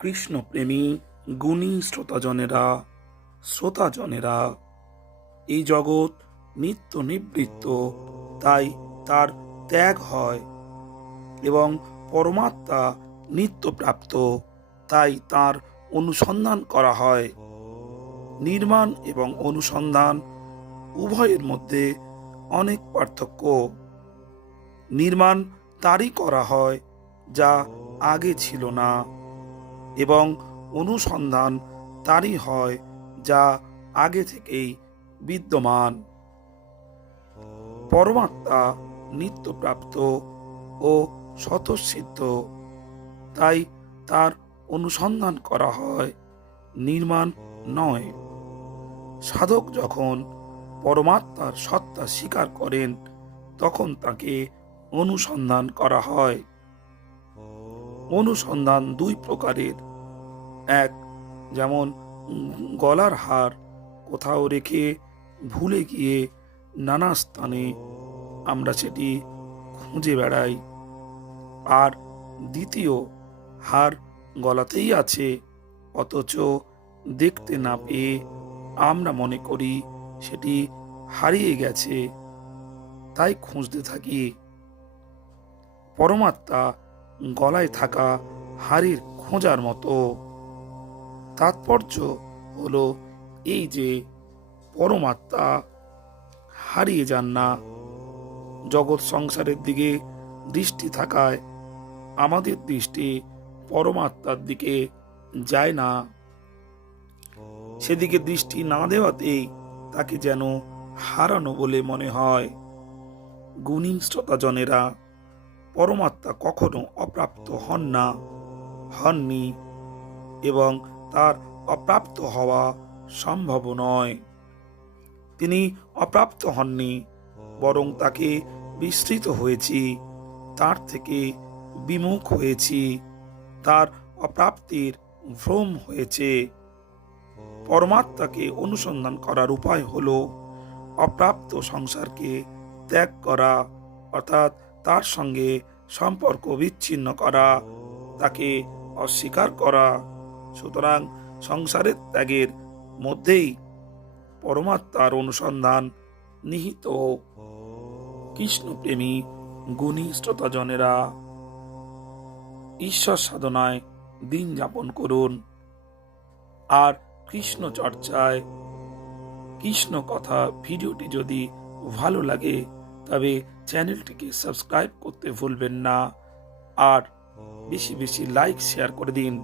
কৃষ্ণপ্রেমী গুণী শ্রোতাজনেরা, এই জগৎ নিত্য নিবৃত্ত, তাই তার ত্যাগ হয়, এবং পরমাত্মা নিত্যপ্রাপ্ত, তাই তার অনুসন্ধান করা হয়। নির্মাণ এবং অনুসন্ধান উভয়ের মধ্যে অনেক পার্থক্য। নির্মাণ তারই করা হয় যা আগে ছিল না, এবং অনুসন্ধান তারই হয় যা আগে থেকেই বিদ্যমান। পরমাত্মা নিত্যপ্রাপ্ত ও স্বতঃসিদ্ধ, তাই তার অনুসন্ধান করা হয়, নির্মাণ নয়। সাধক যখন পরমাত্মার সত্তা স্বীকার করেন, তখন তাকে অনুসন্ধান করা হয়। অনুসন্ধান দুই প্রকারের। এক, যেমন গলার হার কোথাও রেখে ভুলে গিয়ে নানা স্থানে আমরা সেটি খুঁজে বেড়াই। আর দ্বিতীয়, হার গলাতেই আছে, অথচ দেখতে না পেয়ে আমরা মনে করি সেটি হারিয়ে গেছে, তাই খুঁজতে থাকি। পরমাত্মা গলায় থাকা হাড়ির খোঁজার মতো। তাৎপর্য হলো এই যে, পরমাত্মা হারিয়ে যান না। জগৎ সংসারের দিকে দৃষ্টি থাকায় আমাদের দৃষ্টি পরমাত্মার দিকে যায় না। সেদিকে দৃষ্টি না দেওয়াতেই তাকে যেন হারানো বলে মনে হয়। গুণী শ্রোতাজনেরা, পরমাত্মা কখনো অপ্রাপ্ত হননি, এবং তার অপ্রাপ্ত হওয়া সম্ভব নয়। তিনি অপ্রাপ্ত হননি, বরং তাকে বিস্মৃত হয়েছি, তার থেকে বিমুখ হয়েছি, তার অপ্রাপ্তির ভ্রম হয়েছে। পরমাত্মাকে অনুসন্ধান করার উপায় হল অপ্রাপ্ত সংসারকে ত্যাগ করা, অর্থাৎ তার সঙ্গে সম্পর্ক বিচ্ছিন্ন করা, তাকে অস্বীকার করা। সুতরাং সংসারের ত্যাগের মধ্যেই পরমাত্মার অনুসন্ধান নিহিত। কৃষ্ণপ্রেমী গুণী শ্রোতাজনেরা, ঈশ্বর সাধনায় দিন যাপন করুন, আর কৃষ্ণ চর্চায়, কৃষ্ণ কথা ভিডিওটি যদি ভালো লাগে তবে চ্যানেলটিকে সাবস্ক্রাইব করতে ভুলবেন না, আর বেশি বেশি লাইক শেয়ার করে দিন।